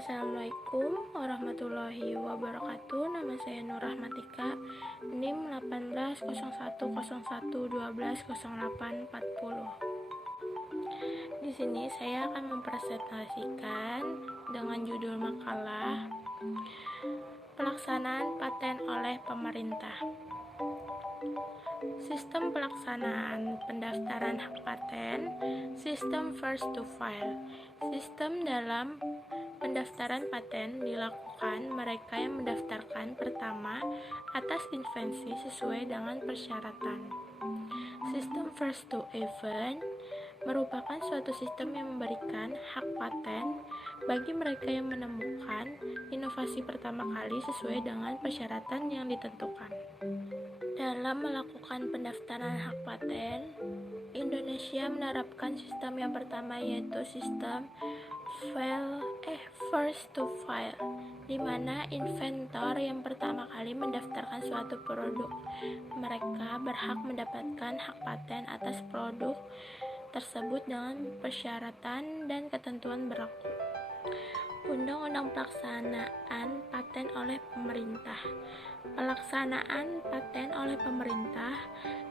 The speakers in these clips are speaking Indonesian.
Assalamualaikum warahmatullahi wabarakatuh. Nama saya Nur Rahmatika, NIM 180101120840. Di sini saya akan mempresentasikan dengan judul makalah Pelaksanaan Paten oleh Pemerintah. Sistem pelaksanaan pendaftaran hak paten, sistem first to file. Sistem dalam pendaftaran paten dilakukan mereka yang mendaftarkan pertama atas invensi sesuai dengan persyaratan. Sistem first to event merupakan suatu sistem yang memberikan hak paten bagi mereka yang menemukan inovasi pertama kali sesuai dengan persyaratan yang ditentukan. Dalam melakukan pendaftaran hak paten, Indonesia menerapkan sistem yang pertama, yaitu sistem first to file, di mana inventor yang pertama kali mendaftarkan suatu produk, mereka berhak mendapatkan hak paten atas produk tersebut dengan persyaratan dan ketentuan berlaku. Undang-Undang Pelaksanaan Paten oleh Pemerintah. Pelaksanaan paten oleh pemerintah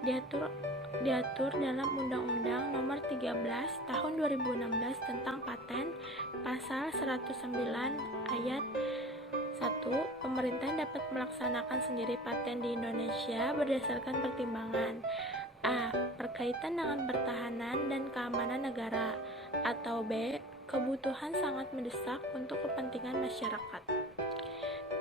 diatur dalam Undang-Undang Nomor 13 Tahun 2016 tentang Paten, Pasal 109 Ayat 1. Pemerintah dapat melaksanakan sendiri paten di Indonesia berdasarkan pertimbangan A. Berkaitan dengan pertahanan dan keamanan negara, atau B. Kebutuhan sangat mendesak untuk kepentingan masyarakat.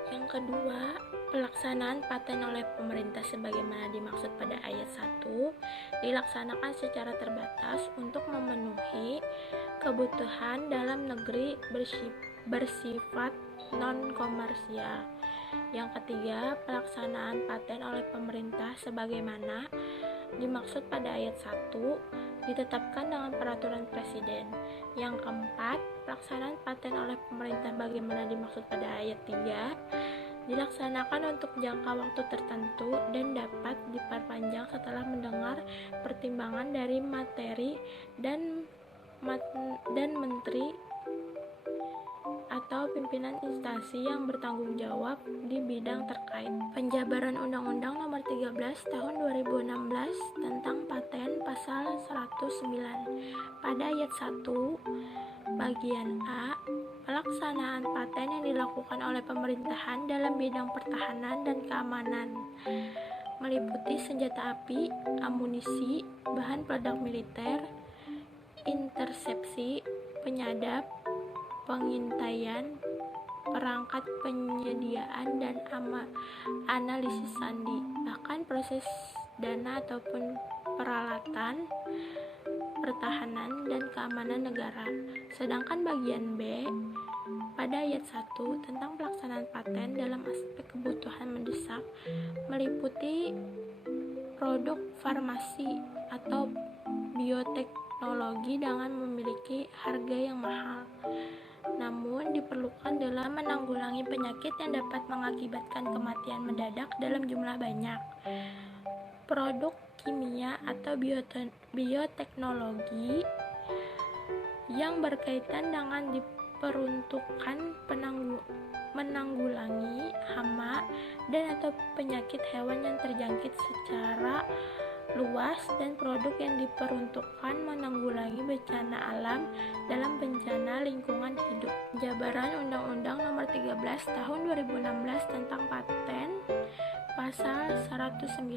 Yang kedua, pelaksanaan paten oleh pemerintah sebagaimana dimaksud pada ayat 1 dilaksanakan secara terbatas untuk memenuhi kebutuhan dalam negeri bersifat non-komersial. Yang ketiga, pelaksanaan paten oleh pemerintah sebagaimana dimaksud pada ayat 1 ditetapkan dengan peraturan presiden. Yang keempat, pelaksanaan paten oleh pemerintah bagaimana dimaksud pada ayat 3 dilaksanakan untuk jangka waktu tertentu dan dapat diperpanjang setelah mendengar pertimbangan dari materi dan menteri atau pimpinan instansi yang bertanggung jawab di bidang terkait. Penjabaran Undang-Undang Nomor 13 Tahun 2016 tentang Paten Pasal 109. Pada ayat 1 bagian A, pelaksanaan paten yang dilakukan oleh pemerintahan dalam bidang pertahanan dan keamanan meliputi senjata api, amunisi, bahan peledak militer, intersepsi, penyadap, pengintaian, perangkat penyediaan, dan analisis sandi, bahkan proses dana ataupun peralatan pertahanan dan keamanan negara. Sedangkan bagian B pada ayat 1 tentang pelaksanaan paten dalam aspek kebutuhan mendesak meliputi produk farmasi atau bioteknologi dengan memiliki harga yang mahal, namun diperlukan dalam menanggulangi penyakit yang dapat mengakibatkan kematian mendadak dalam jumlah banyak. Produk kimia atau bioteknologi yang berkaitan dengan diperuntukkan menanggulangi hama dan atau penyakit hewan yang terjangkit secara luas, dan produk yang diperuntukkan menanggulangi bencana alam dalam bencana lingkungan hidup. Jabaran Undang-Undang Nomor 13 Tahun 2016 tentang Paten Pasal 109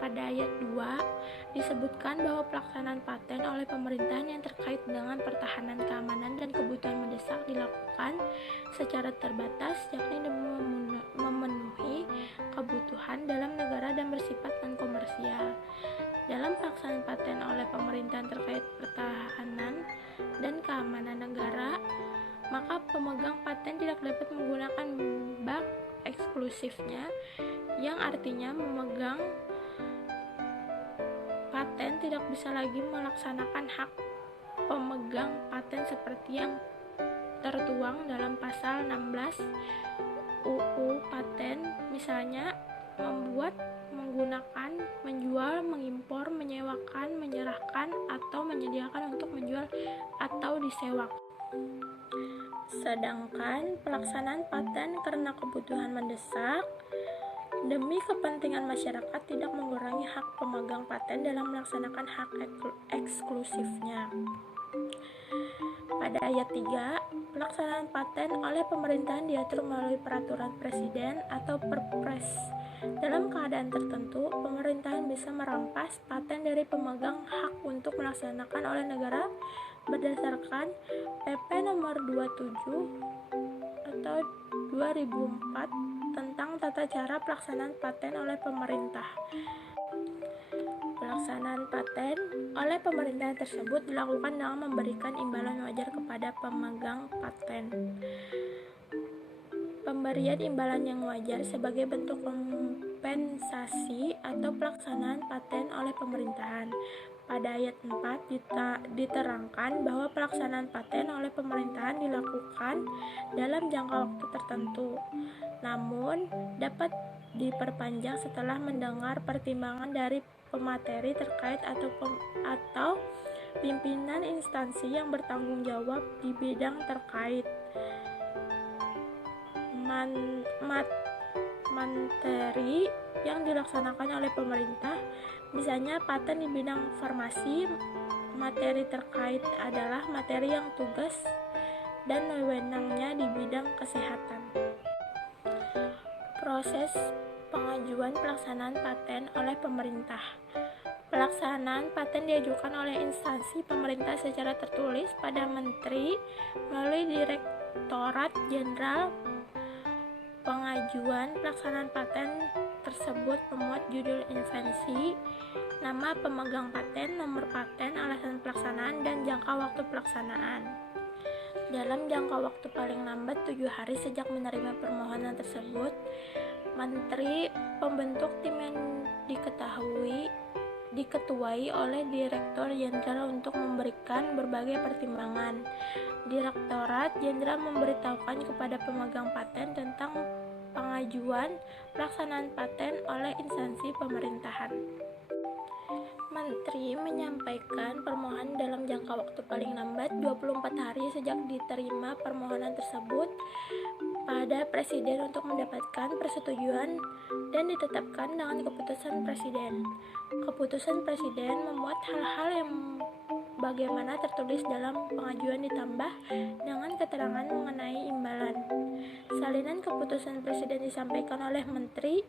pada ayat 2 disebutkan bahwa pelaksanaan paten oleh pemerintahan yang terkait dengan pertahanan, keamanan, dan kebutuhan mendesak dilakukan secara terbatas, yakni demi memenuhi kebutuhan dalam negara dan bersifat non-komersial. Dalam pelaksanaan paten oleh pemerintahan terkait pertahanan dan keamanan negara, maka pemegang paten tidak dapat menggunakan hak eksklusifnya, yang artinya memegang paten tidak bisa lagi melaksanakan hak pemegang paten seperti yang tertuang dalam pasal 16 UU Paten, misalnya membuat, menggunakan, menjual, mengimpor, menyewakan, menyerahkan, atau menyediakan untuk menjual atau disewakan. Sedangkan pelaksanaan paten karena kebutuhan mendesak demi kepentingan masyarakat tidak mengurangi hak pemegang paten dalam melaksanakan hak eksklusifnya. Pada ayat 3, pelaksanaan paten oleh pemerintahan diatur melalui peraturan presiden atau perpres. Dalam keadaan tertentu, pemerintahan bisa merampas paten dari pemegang hak untuk melaksanakan oleh negara berdasarkan PP nomor 27 atau 2004 tentang tata cara pelaksanaan paten oleh pemerintah. Pelaksanaan paten oleh pemerintahan tersebut dilakukan dengan memberikan imbalan wajar kepada pemegang paten. Pemberian imbalan yang wajar sebagai bentuk kompensasi atau pelaksanaan paten oleh pemerintahan. Pada ayat 4 diterangkan bahwa pelaksanaan paten oleh pemerintahan dilakukan dalam jangka waktu tertentu, namun dapat diperpanjang setelah mendengar pertimbangan dari pemateri terkait atau pimpinan instansi yang bertanggung jawab di bidang terkait. Materi yang dilaksanakan oleh pemerintah, misalnya paten di bidang farmasi, materi terkait adalah materi yang tugas dan wewenangnya di bidang kesehatan. Proses pengajuan pelaksanaan paten oleh pemerintah. Pelaksanaan paten diajukan oleh instansi pemerintah secara tertulis pada Menteri melalui Direktorat Jenderal. Pengajuan pelaksanaan paten tersebut memuat judul invensi, nama pemegang paten, nomor paten, alasan pelaksanaan, dan jangka waktu pelaksanaan. Dalam jangka waktu paling lambat 7 hari sejak menerima permohonan tersebut, Menteri pembentuk tim yang diketuai oleh Direktur Jenderal untuk memberikan berbagai pertimbangan. Direktorat Jenderal memberitahukan kepada pemegang paten tentang pengajuan pelaksanaan paten oleh instansi pemerintahan. Menteri menyampaikan permohonan dalam jangka waktu paling lambat 24 hari sejak diterima permohonan tersebut pada Presiden untuk mendapatkan persetujuan dan ditetapkan dengan keputusan Presiden. Keputusan Presiden memuat hal-hal yang bagaimana tertulis dalam pengajuan ditambah dengan keterangan mengenai imbalan. Salinan keputusan Presiden disampaikan oleh Menteri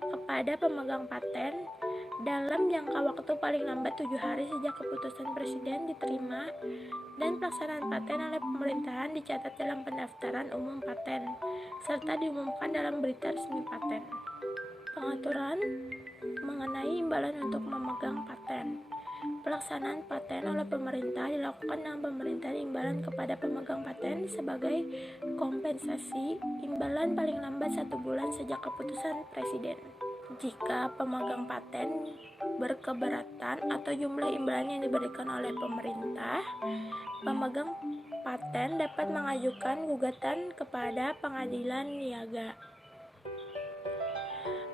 kepada pemegang paten dalam jangka waktu paling lambat 7 hari sejak keputusan Presiden diterima, dan pelaksanaan paten oleh pemerintahan dicatat dalam pendaftaran umum paten serta diumumkan dalam berita resmi paten. Pengaturan mengenai imbalan untuk memegang paten. Pelaksanaan paten oleh pemerintah dilakukan dengan pemberian imbalan kepada pemegang paten sebagai kompensasi imbalan paling lambat 1 bulan sejak keputusan Presiden. Jika pemegang paten berkeberatan atau jumlah imbalan yang diberikan oleh pemerintah, pemegang paten dapat mengajukan gugatan kepada pengadilan niaga.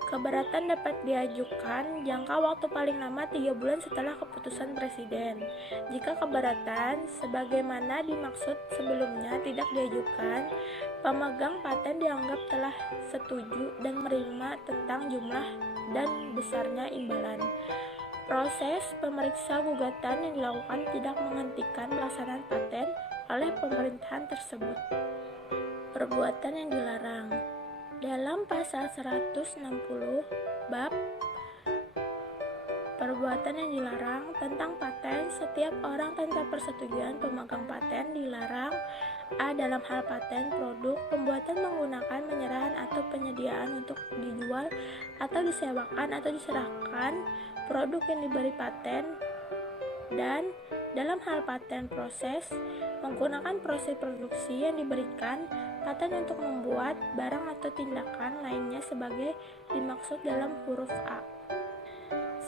Keberatan dapat diajukan jangka waktu paling lama 3 bulan setelah keputusan Presiden. Jika keberatan sebagaimana dimaksud sebelumnya tidak diajukan, pemegang paten dianggap telah setuju dan menerima tentang jumlah dan besarnya imbalan. Proses pemeriksa gugatan yang dilakukan tidak menghentikan pelaksanaan paten oleh pemerintahan tersebut. Perbuatan yang dilarang. Dalam pasal 160 bab perbuatan yang dilarang tentang paten, setiap orang tanpa persetujuan pemegang paten dilarang: A. Dalam hal paten produk, pembuatan, menggunakan, penyerahan atau penyediaan untuk dijual atau disewakan atau diserahkan produk yang diberi paten, dan dalam hal paten proses, menggunakan proses produksi yang diberikan paten untuk membuat barang atau tindakan lainnya sebagai dimaksud dalam huruf A.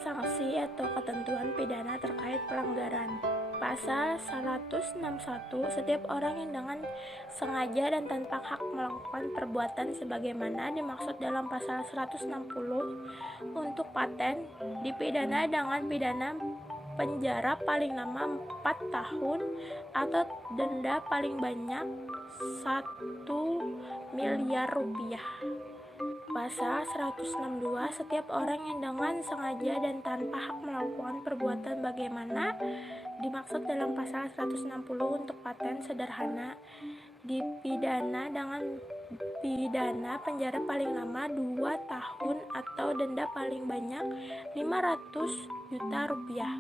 Sanksi atau ketentuan pidana terkait pelanggaran. Pasal 161, setiap orang yang dengan sengaja dan tanpa hak melakukan perbuatan sebagaimana dimaksud dalam pasal 160 untuk paten dipidana dengan pidana penjara paling lama 4 tahun atau denda paling banyak 1 miliar rupiah. Pasal 162, setiap orang yang dengan sengaja dan tanpa hak melakukan perbuatan bagaimana dimaksud dalam pasal 160 untuk paten sederhana dipidana dengan pidana penjara paling lama 2 tahun atau denda paling banyak 500 juta rupiah.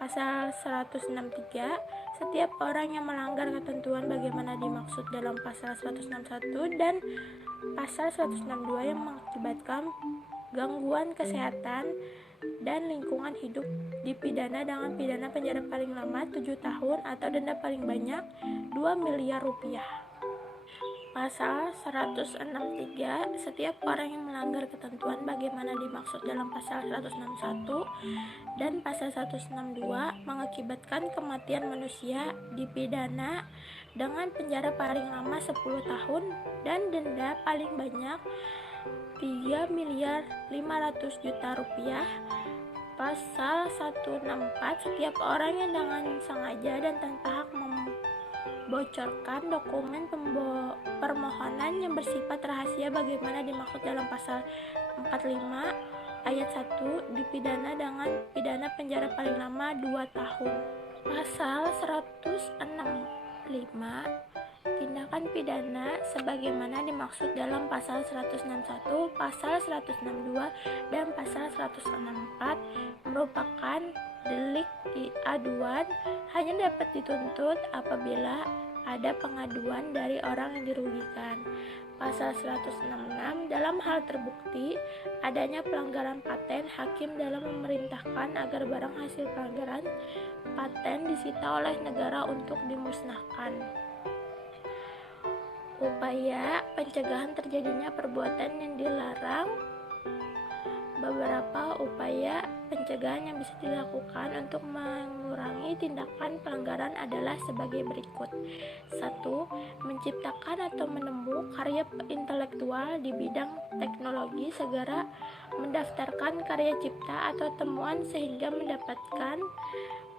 Pasal 163, setiap orang yang melanggar ketentuan bagaimana dimaksud dalam pasal 161 dan pasal 162 yang mengakibatkan gangguan kesehatan dan lingkungan hidup dipidana dengan pidana penjara paling lama 7 tahun atau denda paling banyak 2 miliar rupiah. Pasal 163, setiap orang yang melanggar ketentuan bagaimana dimaksud dalam pasal 161 dan pasal 162 mengakibatkan kematian manusia dipidana dengan penjara paling lama 10 tahun dan denda paling banyak 3 miliar 500 juta rupiah. Pasal 164, setiap orang yang dengan sengaja dan tanpa hak membocorkan dokumen permohonan yang bersifat rahasia bagaimana dimaksud dalam pasal 45 ayat 1 dipidana dengan pidana penjara paling lama 2 tahun. Pasal 165, tindakan pidana sebagaimana dimaksud dalam pasal 161, pasal 162, dan pasal 164 merupakan delik aduan hanya dapat dituntut apabila ada pengaduan dari orang yang dirugikan. Pasal 166, dalam hal terbukti adanya pelanggaran paten, hakim dalam memerintahkan agar barang hasil pelanggaran paten disita oleh negara untuk dimusnahkan. Upaya pencegahan terjadinya perbuatan yang dilarang. Beberapa upaya pencegahan yang bisa dilakukan untuk mengurangi tindakan pelanggaran adalah sebagai berikut. 1. Menciptakan atau menemu karya intelektual di bidang teknologi, segera mendaftarkan karya cipta atau temuan sehingga mendapatkan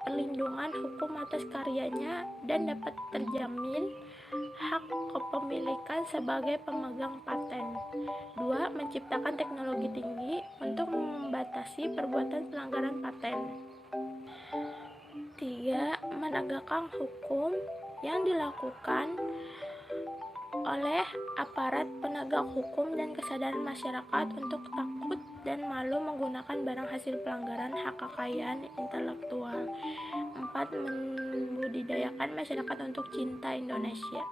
perlindungan hukum atas karyanya dan dapat terjamin hak kepemilikan sebagai pemegang paten. 2. Menciptakan teknologi tinggi untuk membatasi perbuatan pelanggaran paten. 3. Menegakkan hukum yang dilakukan oleh aparat penegak hukum dan kesadaran masyarakat untuk takut dan malu menggunakan barang hasil pelanggaran hak kekayaan intelektual. 4. Membudidayakan masyarakat untuk cinta Indonesia.